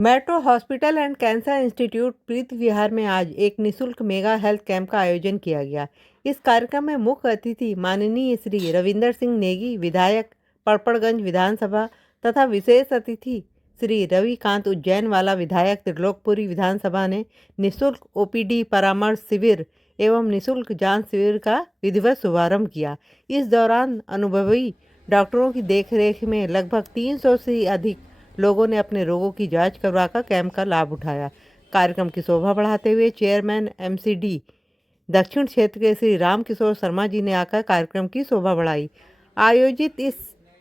Metro hospital and cancer institute Preet Vihar में आज एक निशुल्क मेगा हेल्थ कैंप का आयोजन किया गया। इस कार्यक्रम में मुख्य अतिथि माननीय श्री रविंदर सिंह नेगी, विधायक, पड़पड़गंज विधानसभा तथा विशेष अतिथि श्री रविकांत उज्जैनवाला, विधायक, त्रिलोकपुरी विधानसभा ने निशुल्क ओपीडी परामर्श शिविर एवं निशुल्क जांच शिविर का विधिवत शुभारंभ किया। इस दौरान अनुभवी डॉक्टरों की देखरेख में लगभग 300 से अधिक लोगों ने अपने रोगों की जांच करवाकर कैंप का लाभ उठाया। कार्यक्रम की शोभा बढ़ाते हुए चेयरमैन एमसीडी दक्षिण क्षेत्र के श्री रामकिशोर शर्मा जी ने आकर कार्यक्रम की शोभा बढ़ाई। आयोजित इस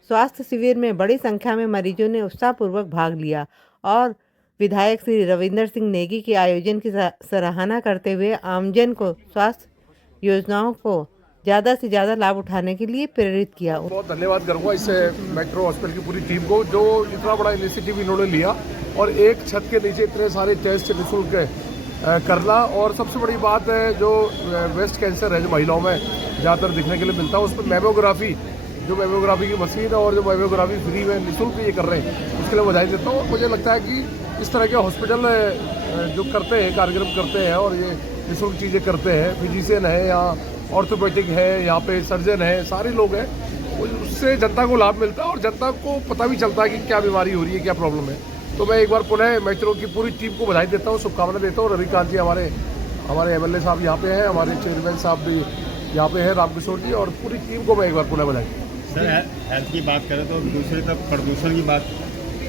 स्वास्थ्य शिविर में बड़ी संख्या में मरीजों ने उत्साहपूर्वक भाग लिया और विधायक श्री रविंदर सिंह नेगी के आयोजन की सराहना करते हुए आमजन को स्वास्थ्य योजनाओं को ज़्यादा से ज़्यादा लाभ उठाने के लिए प्रेरित किया। बहुत धन्यवाद करूंगा इस मेट्रो हॉस्पिटल की पूरी टीम को, जो इतना बड़ा इनिशिएटिव इन्होंने लिया और एक छत के नीचे इतने सारे टेस्ट निःशुल्क करना। और सबसे बड़ी बात है, जो ब्रेस्ट कैंसर है जो महिलाओं में ज़्यादातर दिखने के लिए मिलता है, उस पर मेमोग्राफी की मशीन है और जो मेमोग्राफी फ्री में निःशुल्क ये कर रहे हैं, उसके लिए बधाई देता हूँ। मुझे लगता है कि इस तरह के हॉस्पिटल जो करते हैं, कार्यक्रम करते हैं और ये निःशुल्क चीज़ें करते हैं, फिजिशियन है या ऑर्थोपेडिक है, यहाँ पे सर्जन है, सारे लोग हैं, उससे जनता को लाभ मिलता है और जनता को पता भी चलता है कि क्या बीमारी हो रही है, क्या प्रॉब्लम है। तो मैं एक बार पुनः मेट्रो की पूरी टीम को बधाई देता हूँ, शुभकामनाएं देता हूँ। रविकांत जी हमारे एमएलए साहब यहाँ पे हैं, हमारे चेयरमैन साहब भी यहाँ पे हैं, रामकिशोर जी, और पूरी टीम को मैं एक बार पुनः बधाई। सर, हेल्थ की बात करें तो दूसरी तरफ प्रदूषण की बात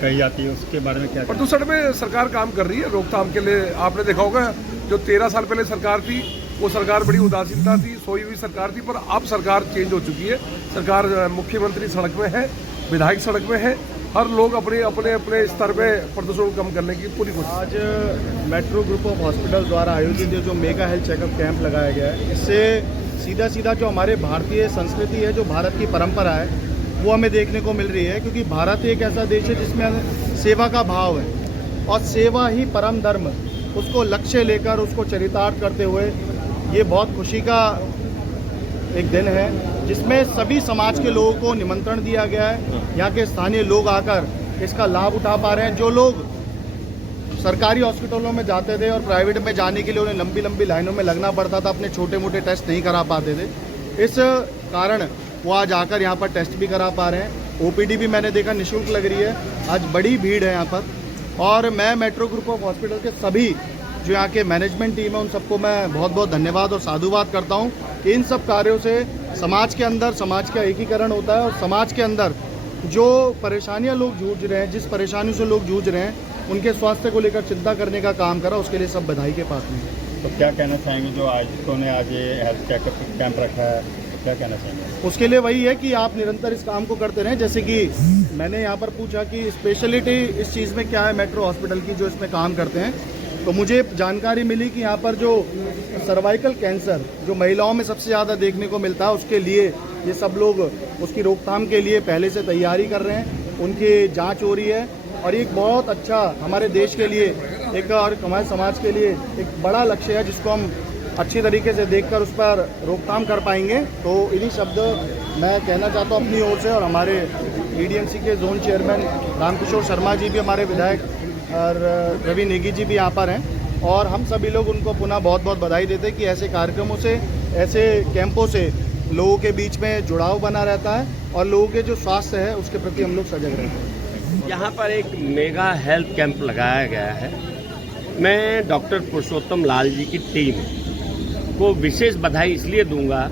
कही जाती है, उसके बारे में क्या? प्रदूषण में सरकार काम कर रही है रोकथाम के लिए। आपने देखा होगा जो 13 साल पहले सरकार थी, वो सरकार बड़ी उदासीनता थी, सोई हुई सरकार थी, पर अब सरकार चेंज हो चुकी है। सरकार, मुख्यमंत्री सड़क में है, विधायक सड़क में है, हर लोग अपने अपने स्तर पे प्रदूषण कम करने की पूरी कोशिश। आज मेट्रो ग्रुप ऑफ हॉस्पिटल द्वारा आयोजित जो मेगा हेल्थ चेकअप कैंप लगाया गया है, इससे सीधा जो हमारे भारतीय संस्कृति है, जो भारत की परंपरा है, वो हमें देखने को मिल रही है। क्योंकि भारत एक ऐसा देश है जिसमें सेवा का भाव है और सेवा ही परम धर्म, उसको लक्ष्य लेकर उसको चरितार्थ करते हुए ये बहुत खुशी का एक दिन है, जिसमें सभी समाज के लोगों को निमंत्रण दिया गया है। यहाँ के स्थानीय लोग आकर इसका लाभ उठा पा रहे हैं। जो लोग सरकारी हॉस्पिटलों में जाते थे और प्राइवेट में जाने के लिए उन्हें लंबी लंबी लाइनों में लगना पड़ता था, अपने छोटे मोटे टेस्ट नहीं करा पाते थे, इस कारण वो आज आकर यहाँ पर टेस्ट भी करा पा रहे हैं। ओपीडी भी मैंने देखा निःशुल्क लग रही है। आज बड़ी भीड़ है यहाँ पर और मैं मेट्रो ग्रुप ऑफ हॉस्पिटल के सभी जो यहाँ के मैनेजमेंट टीम है, उन सबको मैं बहुत बहुत धन्यवाद और साधुवाद करता हूँ कि इन सब कार्यों से समाज के अंदर समाज का एकीकरण होता है और समाज के अंदर जो परेशानियाँ लोग जूझ रहे हैं, जिस परेशानी से लोग जूझ रहे हैं, उनके स्वास्थ्य को लेकर चिंता करने का काम करा, उसके लिए सब बधाई के पात्र हैं। तो क्या कहना चाहेंगे जो आयोजकों ने आज ये हेल्थ चेकअप कैंप रखा है, क्या कहना चाहेंगे? उसके लिए वही है कि आप निरंतर इस काम को करते रहें। जैसे कि मैंने यहाँ पर पूछा कि स्पेशलिटी इस चीज़ में क्या है मेट्रो हॉस्पिटल की, जो इसमें काम करते हैं, तो मुझे जानकारी मिली कि यहाँ पर जो सर्वाइकल कैंसर जो महिलाओं में सबसे ज़्यादा देखने को मिलता है, उसके लिए ये सब लोग उसकी रोकथाम के लिए पहले से तैयारी कर रहे हैं, उनकी जांच हो रही है और एक बहुत अच्छा हमारे देश के लिए एक और हमारे समाज के लिए एक बड़ा लक्ष्य है, जिसको हम अच्छी तरीके से देखकर उस पर रोकथाम कर पाएंगे। तो इन्हीं शब्द मैं कहना चाहता हूँ अपनी ओर से। और हमारे ईडीएमसी के जोन चेयरमैन रामकिशोर शर्मा जी भी, हमारे विधायक और रवि नेगी जी भी यहाँ पर हैं और हम सभी लोग उनको पुनः बहुत बहुत बधाई देते हैं कि ऐसे कार्यक्रमों से, ऐसे कैंपों से लोगों के बीच में जुड़ाव बना रहता है और लोगों के जो स्वास्थ्य है उसके प्रति हम लोग सजग रहते हैं। यहाँ पर एक मेगा हेल्थ कैंप लगाया गया है। मैं डॉक्टर पुरुषोत्तम लाल जी की टीम को विशेष बधाई इसलिए दूंगा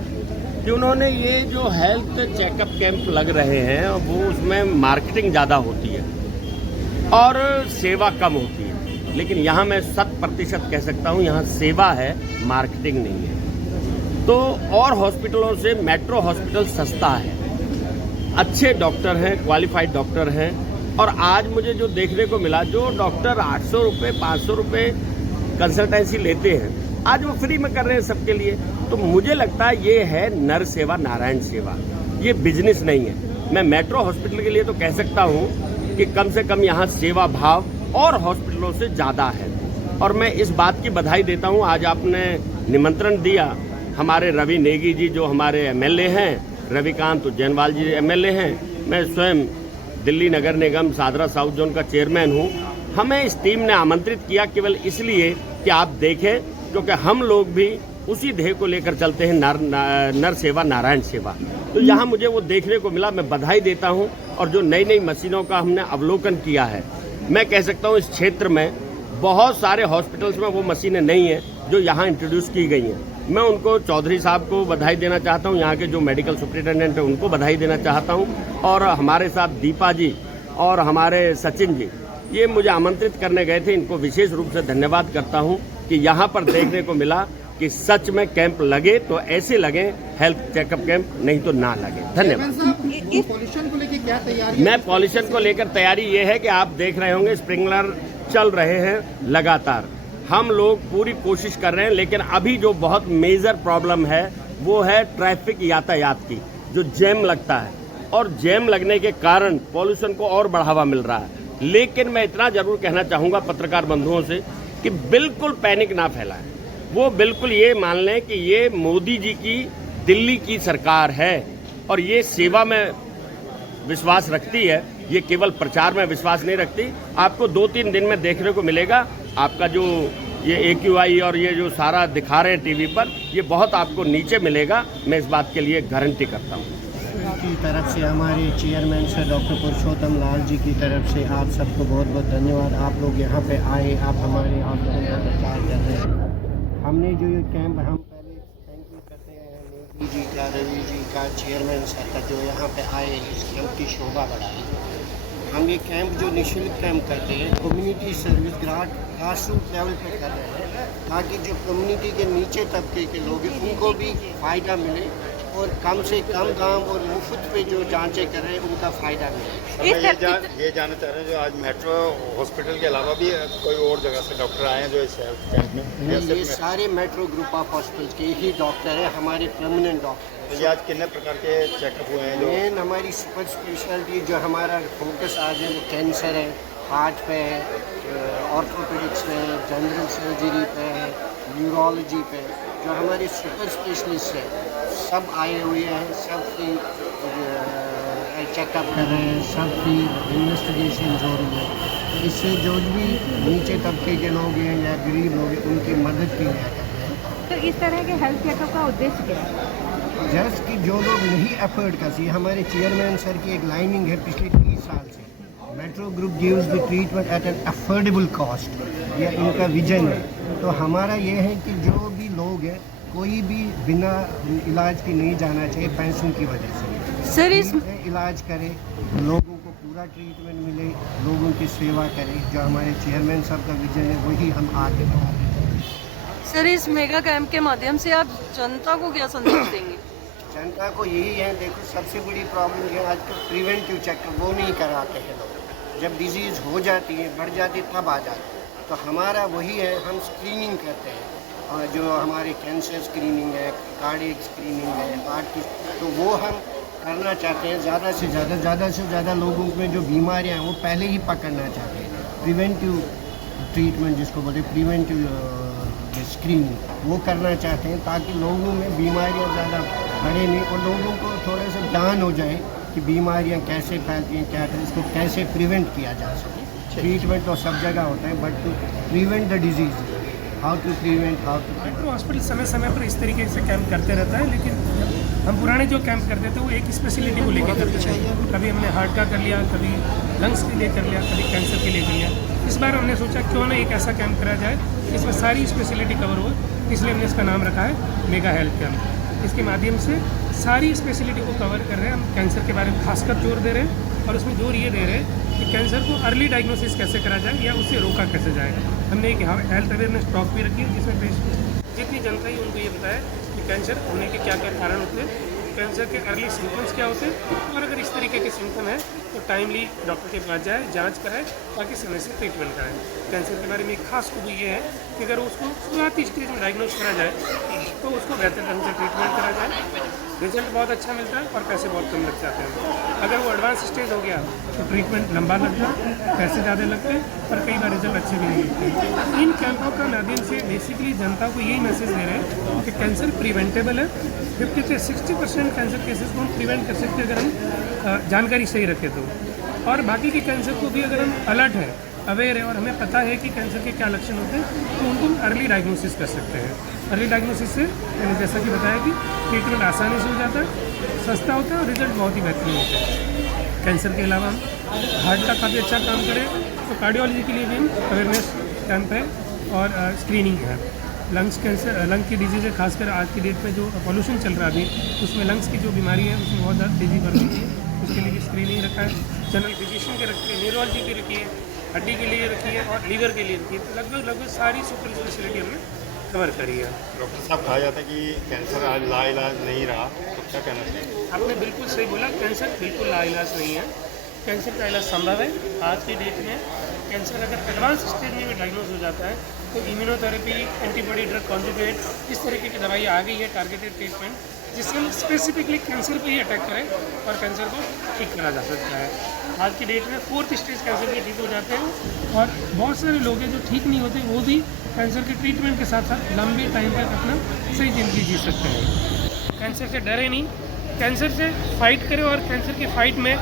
कि उन्होंने ये जो हेल्थ चेकअप कैंप लग रहे हैं, वो उसमें मार्केटिंग ज़्यादा होती है और सेवा कम होती है, लेकिन यहाँ मैं 100% कह सकता हूँ, यहाँ सेवा है, मार्केटिंग नहीं है। तो और हॉस्पिटलों से मेट्रो हॉस्पिटल सस्ता है, अच्छे डॉक्टर हैं, क्वालिफाइड डॉक्टर हैं। और आज मुझे जो देखने को मिला, जो डॉक्टर 800 रुपये 500 रुपये कंसल्टेंसी लेते हैं, आज वो फ्री में कर रहे हैं सबके लिए। तो मुझे लगता है ये है नर सेवा नारायण सेवा, ये बिजनेस नहीं है। मैं मेट्रो हॉस्पिटल के लिए तो कह सकता हूँ कि कम से कम यहाँ सेवा भाव और हॉस्पिटलों से ज़्यादा है। और मैं इस बात की बधाई देता हूँ, आज आपने निमंत्रण दिया, हमारे रवि नेगी जी जो हमारे एमएलए हैं, रविकांत उज्जैनवाल जी एमएलए हैं, मैं स्वयं दिल्ली नगर निगम सादरा साउथ जोन का चेयरमैन हूँ। हमें इस टीम ने आमंत्रित किया केवल इसलिए कि आप देखें, क्योंकि हम लोग भी उसी ध्येय को लेकर चलते हैं, नर सेवा नारायण सेवा। तो यहाँ मुझे वो देखने को मिला, मैं बधाई देता हूँ। और जो नई नई मशीनों का हमने अवलोकन किया है, मैं कह सकता हूँ इस क्षेत्र में बहुत सारे हॉस्पिटल्स में वो मशीनें नहीं हैं जो यहाँ इंट्रोड्यूस की गई हैं। मैं उनको चौधरी साहब को बधाई देना चाहता हूँ, यहाँ के जो मेडिकल सुपरिटेंडेंट हैं उनको बधाई देना चाहता हूँ। और हमारे साथ दीपा जी और हमारे सचिन जी, ये मुझे आमंत्रित करने गए थे, इनको विशेष रूप से धन्यवाद करता हूँ कि यहाँ पर देखने को मिला कि सच में कैंप लगे तो ऐसे लगे, हेल्थ चेकअप कैंप, नहीं तो ना लगे। धन्यवाद। पॉल्यूशन को लेकर क्या तैयारी? मैं पॉल्यूशन को लेकर तैयारी ये है कि आप देख रहे होंगे स्प्रिंकलर चल रहे हैं लगातार, हम लोग पूरी कोशिश कर रहे हैं। लेकिन अभी जो बहुत मेजर प्रॉब्लम है वो है ट्रैफिक, यातायात की, जो जैम लगता है, और जैम लगने के कारण पॉल्यूशन को और बढ़ावा मिल रहा है। लेकिन मैं इतना जरूर कहना चाहूँगा पत्रकार बंधुओं से कि बिल्कुल पैनिक ना फैलाएं। वो बिल्कुल ये मान लें कि ये मोदी जी की दिल्ली की सरकार है और ये सेवा में विश्वास रखती है, ये केवल प्रचार में विश्वास नहीं रखती। आपको 2-3 दिन में देखने को मिलेगा, आपका जो ये AQI और ये जो सारा दिखा रहे हैं टीवी पर, ये बहुत आपको नीचे मिलेगा। मैं इस बात के लिए गारंटी करता हूँ। की तरफ से हमारे चेयरमैन सर डॉक्टर पुरुषोत्तम लाल जी की तरफ से आप सबको बहुत बहुत धन्यवाद। आप लोग यहाँ पे आए, आप हमारे हॉस्पिटल का प्रचार कर रहे हैं। हमने जो ये कैंप, हम पहले थैंक यू करते हैं नेगी जी का, रवि जी का, चेयरमैन सर का, जो यहाँ पे आए इस कैंप की शोभा बढ़ाई। हम ये कैंप जो निःशुल्क कैंप करते हैं, कम्युनिटी सर्विस ग्रासरूट लेवल पे कर रहे हैं, ताकि जो कम्युनिटी के नीचे तबके के लोग हैं उनको भी फ़ायदा मिले और कम से कम दाम और मुफ्त पे जो जांचें कर रहे हैं उनका फ़ायदा मिले। ये जानना चाह रहे हैं, जो आज मेट्रो हॉस्पिटल के अलावा भी कोई और जगह से डॉक्टर आए हैं जो इस हेल्थ कैंप में? ये सारे मेट्रो ग्रुप ऑफ हॉस्पिटल के ही डॉक्टर हैं, हमारे परमानेंट डॉक्टर। तो ये आज कितने प्रकार के चेकअप हुए हैं? मेन हमारी सुपर स्पेशलिटी जो हमारा फोकस आज है वो कैंसर है, हार्ट पे है, ऑर्थोपेडिक्स पे है, जनरल सर्जरी पे है, न्यूरोलॉजी पे। जो हमारे सुपर स्पेशलिस्ट हैं सब आए हुए हैं, सब फ्री चेकअप कर रहे हैं, सब फ्री इन्वेस्टिगेशन हो रही है। तो इससे जो भी नीचे तबके के लोग हैं या गरीब लोग हैं उनकी मदद की जाए कर रहे हैं। तो इस तरह के हेल्थ चेकअप का उद्देश्य क्या है? जस्ट कि जो लोग नहीं अफोर्ड कर सकते, हमारे चेयरमैन सर की एक लाइनिंग है पिछले 30 साल से, metro group gives the treatment at an affordable cost, या इनका विजन है। तो हमारा ये है कि जो भी लोग हैं कोई भी बिना इलाज के नहीं जाना चाहिए पैसों की वजह से। सर इस इलाज करे, लोगों को पूरा ट्रीटमेंट मिले, लोगों की सेवा करें, जो हमारे चेयरमैन साहब का विजन है वही हम आगे बढ़ा रहे हैं। सर इस मेगा कैंप के माध्यम से आप जनता को क्या संदेश देंगे? जनता को यही है, देखो सबसे बड़ी प्रॉब्लम है आजकल प्रिवेंटिव चेकअप वो नहीं कराते हैं लोग। जब डिजीज़ हो जाती है, बढ़ जाती है, तब आ जाती है। तो हमारा वही है, हम स्क्रीनिंग करते हैं, और जो हमारे कैंसर स्क्रीनिंग है, कार्डियक स्क्रीनिंग है, हार्ट की, तो वो हम करना चाहते हैं। ज़्यादा से ज़्यादा लोगों में जो बीमारियाँ हैं वो पहले ही पकड़ना चाहते हैं। प्रिवेंटिव ट्रीटमेंट जिसको बोलते हैं, प्रिवेंटिव स्क्रीनिंग वो करना चाहते हैं, ताकि लोगों में बीमारियाँ ज़्यादा बढ़े नहीं और लोगों को थोड़ा सा ज्ञान हो जाए कि बीमारियाँ कैसे फैलती हैं, क्या करें, इसको कैसे प्रिवेंट किया जा सके। ट्रीटमेंट तो सब जगह होता है, but to prevent the disease, how to prevent, how to metro hospital समय समय पर इस तरीके से कैंप करते रहता है, लेकिन हम पुराने जो कैंप करते थे वो एक स्पेशलिटी को लेकर करते थे। कभी हमने हार्ट का कर लिया, कभी लंग्स के लिए कर लिया, कभी कैंसर के लिए कर लिया। इस बार हमने सोचा क्यों ना एक ऐसा कैंप करा जाए इसमें सारी स्पेशलिटी कवर हो, इसलिए हमने इसका नाम रखा है मेगा हेल्थ कैंप। इसके माध्यम से सारी स्पेशलिटी को कवर कर रहे हैं। हम कैंसर के बारे में खासकर जोर दे रहे हैं और उसमें जोर ये दे रहे हैं कि कैंसर को अर्ली डायग्नोसिस कैसे करा जाए या उससे रोका कैसे जाए। हमने एक हेल्थ अवेयरनेस टॉक भी रखी है, जिसमें जितनी जनता ही उनको ये बताया कि कैंसर होने के क्या क्या कारण होते हैं, कैंसर के अर्ली सिम्टम्स क्या होते हैं, और अगर इस तरीके के सिम्टम है तो टाइमली डॉक्टर के पास जाए, जांच कराए, ताकि समय से ट्रीटमेंट कराएं। कैंसर के बारे में एक खास खूबी ये है कि अगर उसको शुरुआती स्टेज में डायग्नोज करा जाए तो उसको बेहतर ढंग से ट्रीटमेंट करा जाए, रिजल्ट बहुत अच्छा मिलता है और पैसे बहुत कम लग जाते हैं। अगर वो एडवांस स्टेज हो गया तो ट्रीटमेंट लंबा लगता है, पैसे ज़्यादा लगते हैं और कई बार रिजल्ट अच्छे भी नहीं मिलते। इन कैंपों का माध्यम से बेसिकली जनता को यही मैसेज दे रहे हैं कि कैंसर प्रिवेंटेबल है। 50 से 60% कैंसर केसेस को हम प्रिवेंट कर सकते हैं अगर हम जानकारी सही रखें तो, और बाकी के कैंसर को भी अगर हम अलर्ट हैं अवेयर है और हमें पता है कि कैंसर के क्या लक्षण होते हैं, तो उनको अर्ली डायग्नोसिस कर सकते हैं। अर्ली डायग्नोसिस से मैंने जैसा कि बताया कि ट्रीटमेंट आसानी से हो जाता है, सस्ता होता है और रिजल्ट बहुत ही बेहतरीन होता है। कैंसर के अलावा हम हार्ट का काफ़ी अच्छा काम करें तो कार्डियोलॉजी के लिए भी अवेयरनेस कैंप है और स्क्रीनिंग है। लंग्स कैंसर, लंग की डिजीज़ है, खासकर आज की डेट में जो पॉल्यूशन चल रहा है अभी, उसमें लंग्स की जो बीमारी है उसमें बहुत ज़्यादा तेज़ी बढ़ रही है। उसके लिए भी स्क्रीनिंग रखा है, जनरल फिजिशियन के रखी है, न्यूरोलॉजी की रखी है, हड्डी के लिए रखी है और लीवर के लिए रखी है। तो लगभग सारी सुपर स्पेशलिटी हमने कवर करी है। डॉक्टर साहब, कहा जाता है कि कैंसर आज लाइलाज नहीं रहा, तो क्या कहना चाहिए? आपने बिल्कुल सही बोला, कैंसर बिल्कुल लाइलाज नहीं है। कैंसर का इलाज संभव है। आज की डेट में कैंसर अगर एडवांस स्टेज में भी डायग्नोज हो जाता है तो इम्यूनोथेरेपी, एंटीबॉडी ड्रग कॉन्जुगेट, इस तरीके की दवाई आ गई है, टारगेटेड ट्रीटमेंट, जिससे हम स्पेसिफिकली कैंसर पे ही अटैक करें और कैंसर को ठीक करा जा सकता है। आज की डेट में 4th स्टेज कैंसर के ठीक हो जाते हैं और बहुत सारे लोग हैं जो ठीक नहीं होते, वो भी कैंसर के ट्रीटमेंट के साथ साथ लंबे टाइम तक अपना सही ज़िंदगी जी सकते हैं। कैंसर से डरे नहीं, कैंसर से फाइट करें और कैंसर की फाइट में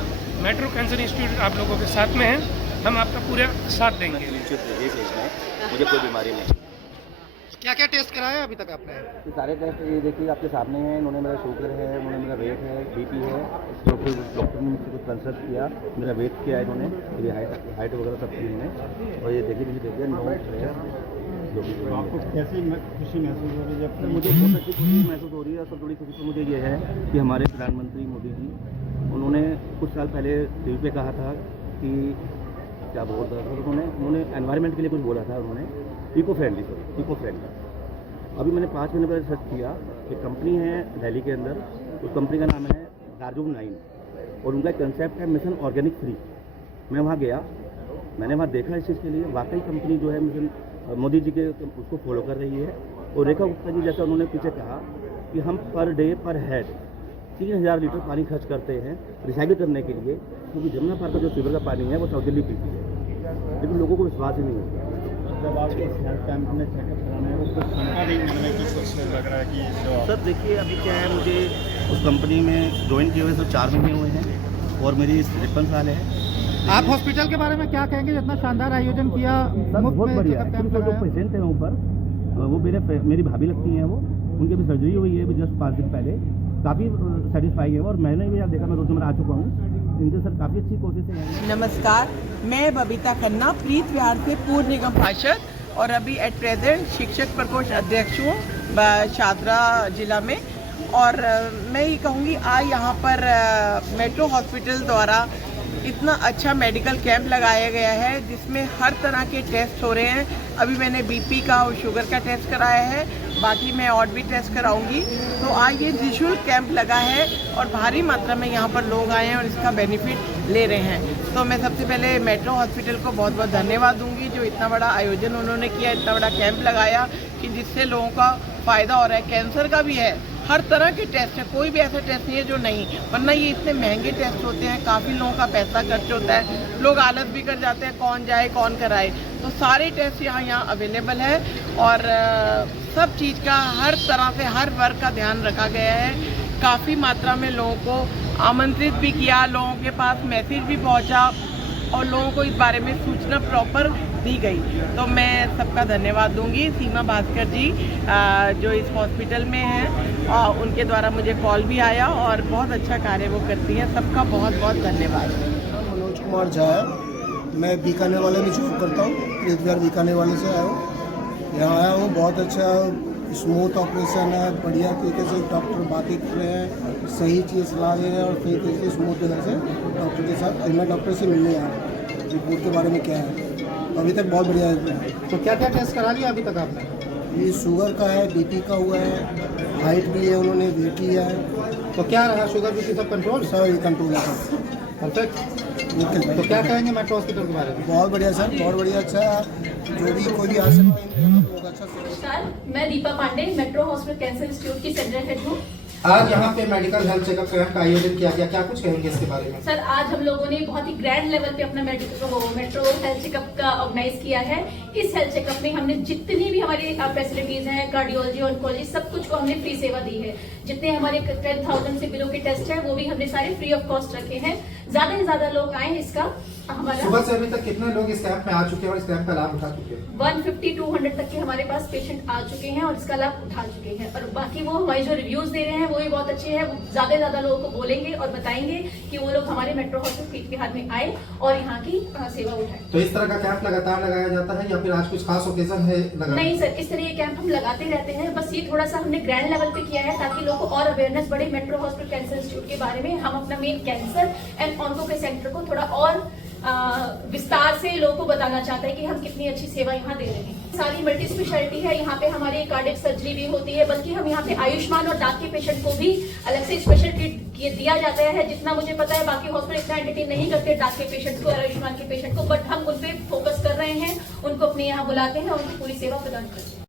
मेट्रो कैंसर इंस्टीट्यूट आप लोगों के साथ में है, हम आपका पूरा साथ देंगे। मुझे कोई बीमारी नहीं। क्या क्या टेस्ट कराया अभी तक आपने? ये सारे टेस्ट ये देखिए आपके सामने हैं। इन्होंने मेरा शुगर है, उन्होंने मेरा वेट है, बीपी है, डॉक्टर ने मुझसे कुछ कंसल्ट किया, मेरा वेट किया इन्होंने, मेरी हाइट वगैरह सब की इन्होंने, और ये देखिए नो है जो भी। आपको कैसी खुशी महसूस हो रही है जब? मुझे बहुत अच्छी खुशी महसूस हो रही है। सबसे बड़ी खुशी तो मुझे ये है कि हमारे प्रधानमंत्री मोदी जी, उन्होंने कुछ साल पहले टीवी पे कहा था कि क्या बोल रहा था उन्होंने एनवायरनमेंट के लिए कुछ बोला था, उन्होंने इको फ्रेंडली। अभी मैंने 5 महीने पहले सर्च किया, एक कंपनी है दिल्ली के अंदर, उस कंपनी का नाम है दार्जुम 9 और उनका कंसेप्ट है मिशन ऑर्गेनिक फ्री। मैं वहाँ गया, मैंने वहाँ देखा इस चीज़ के लिए वाकई कंपनी जो है मिशन मोदी जी के उसको फॉलो कर रही है। और रेखा गुप्ता जी जैसा उन्होंने पीछे कहा कि हम पर डे पर हेड 3000 लीटर पानी खर्च करते हैं रिसाइकिल करने के लिए, क्योंकि जमुना पार का जो सीवर का पानी है वो साउथ दिल्ली पीती है, लेकिन लोगों को विश्वास ही नहीं होता। जब आप इस हेल्थ कैंप में चेकअप कराने हैं उसको तनख्वाह नहीं मिलने की सोच लग रहा है कि जो सर देखिए अभी क्या है, मुझे उस कंपनी में ज्वाइन किए हुए तो 4 महीने हुए हैं और मेरी 53 साल है। आप हॉस्पिटल के बारे में क्या कहेंगे, जितना शानदार आयोजन किया? बहुत बढ़िया है। कुछ लोग पेशेंट हैं ऊपर, वो मेरी भाभी लगती हैं, वो उनकी भी सर्जरी हुई है अभी जस्ट 5 दिन पहले, काफ़ी सेटिस्फाई है। और मैंने भी देखा, मैं 2 नंबर आ चुका हूँ, इनसे सर काफ़ी अच्छी कोशिश है। नमस्कार, मैं बबीता खन्ना, प्रीत विहार से पूर्व निगम पार्षद और अभी एट प्रेजेंट शिक्षक प्रकोष्ठ अध्यक्ष हूँ शादरा जिला में। और मैं ये कहूँगी आज यहाँ पर मेट्रो हॉस्पिटल द्वारा इतना अच्छा मेडिकल कैंप लगाया गया है जिसमें हर तरह के टेस्ट हो रहे हैं। अभी मैंने बीपी का और शुगर का टेस्ट कराया है, बाकी मैं और भी टेस्ट कराऊंगी। तो आज ये निःशुल्क कैंप लगा है और भारी मात्रा में यहाँ पर लोग आए हैं और इसका बेनिफिट ले रहे हैं। तो मैं सबसे पहले मेट्रो हॉस्पिटल को बहुत बहुत धन्यवाद दूंगी जो इतना बड़ा आयोजन उन्होंने किया, इतना बड़ा कैंप लगाया कि जिससे लोगों का फ़ायदा हो रहा है। कैंसर का भी है, हर तरह के टेस्ट है, कोई भी ऐसा टेस्ट नहीं है जो नहीं, वरना ये इतने महंगे टेस्ट होते हैं, काफ़ी लोगों का पैसा खर्च होता है, लोग आलस भी कर जाते हैं कौन जाए कौन कराए। तो सारे टेस्ट यहाँ अवेलेबल है और सब चीज़ का हर तरह से हर वर्ग का ध्यान रखा गया है। काफ़ी मात्रा में लोगों को आमंत्रित भी किया, लोगों के पास मैसेज भी पहुँचा और लोगों को इस बारे में सूचना प्रॉपर दी गई। तो मैं सबका धन्यवाद दूंगी। सीमा भास्कर जी जो इस हॉस्पिटल में हैं, उनके द्वारा मुझे कॉल भी आया और बहुत अच्छा कार्य वो करती हैं। सबका बहुत बहुत धन्यवाद। मनोज कुमार झा है, मैं बीकानेर वाले में जॉब करता हूँ, प्रीत विहार बीकानेर वाले से आया हूँ। यहाँ आया हूँ, बहुत अच्छा स्मूथ ऑपरेशन है, बढ़िया तरीके से डॉक्टर बातें कर रहे हैं, सही चीज़ सलाह दे रहे हैं और सही तरीके से स्मूथ तरह से डॉक्टर के साथ। मैं डॉक्टर से मिलने आया हूँ, रिपोर्ट के बारे में क्या है अभी तक बहुत बढ़िया है। तो क्या क्या टेस्ट करा लिया अभी तक आपने? ये शुगर का है, बीपी का हुआ है, हाइट भी है, उन्होंने वेट लिया है। तो क्या रहा, शुगर बीपी सब कंट्रोल? सब कंट्रोल है सर, परफेक्ट। तो क्या कहेंगे मेट्रो हॉस्पिटल के बारे में? बहुत बढ़िया सर, बहुत बढ़िया। अच्छा, जो भी कोई भी आ सकता है लोग अच्छा। नमस्कार, मैं Deepa Pandey, metro hospital cancer institute की सेंटर हेड हूँ। आज यहाँ पे मेडिकल हेल्थ चेकअप कैंप का आयोजन किया गया, क्या कुछ कहेंगे इसके बारे में? सर, आज हम लोगों ने बहुत ही ग्रैंड लेवल पे अपना मेट्रो हेल्थ चेकअप का ऑर्गेनाइज किया है। इस हेल्थ चेकअप में हमने जितनी भी हमारी फैसिलिटीज हैं, कार्डियोलॉजी, ऑन्कोलॉजी, सब कुछ को हमने फ्री सेवा दी है। जितने हमारे 10,000 से बिलो के टेस्ट है वो भी हमने सारे फ्री ऑफ कॉस्ट रखे हैं। ज्यादा से ज्यादा लोग आए इसका हमारा सुबह से अभी तक कितने लोग इस कैंप में आ चुके हैं और इस कैंप का लाभ उठा चुके हैं? 150-200 तक के हमारे पास पेशेंट आ चुके हैं और इसका लाभ उठा चुके हैं। और बाकी वो हमारे जो रिव्यूज दे रहे हैं वो भी बहुत अच्छे हैं। वो ज्यादा से ज्यादा लोगों को बोलेंगे और बताएंगे कि वो लोग हमारे मेट्रो हॉस्पिटल प्रीत विहार में आए और यहाँ की सेवा उठाए। तो इस तरह का कैंप लगातार लगाया जाता है या फिर आज कुछ खास ओकेजन है लगाना? नहीं सर, इस तरह के कैंप हम लगाते रहते हैं। बस ये थोड़ा सा हमने ग्रैंड लेवल पे किया है ताकि लोगों को और अवेयरनेस बढ़े मेट्रो हॉस्पिटल कैंसर इंस्टीट्यूट के बारे में। हम अपना मेन कैंसर एंड ऑन्को के सेंटर को थोड़ा और विस्तार से लोगों को बताना चाहते हैं कि हम कितनी अच्छी सेवा यहाँ दे रहे हैं। सारी मल्टी स्पेशलिटी है यहाँ पे, हमारी कार्डियक सर्जरी भी होती है, बल्कि हम यहाँ पे आयुष्मान और दांत के पेशेंट को भी अलग से स्पेशल ट्रीट दिया जाता है। जितना मुझे पता है बाकी हॉस्पिटल इतना एंटरटेन नहीं करते दांत के पेशेंट को और आयुष्मान के पेशेंट को, बट हम उन पे फोकस कर रहे हैं, उनको अपने यहाँ बुलाते हैं और उनकी पूरी सेवा प्रदान करते हैं।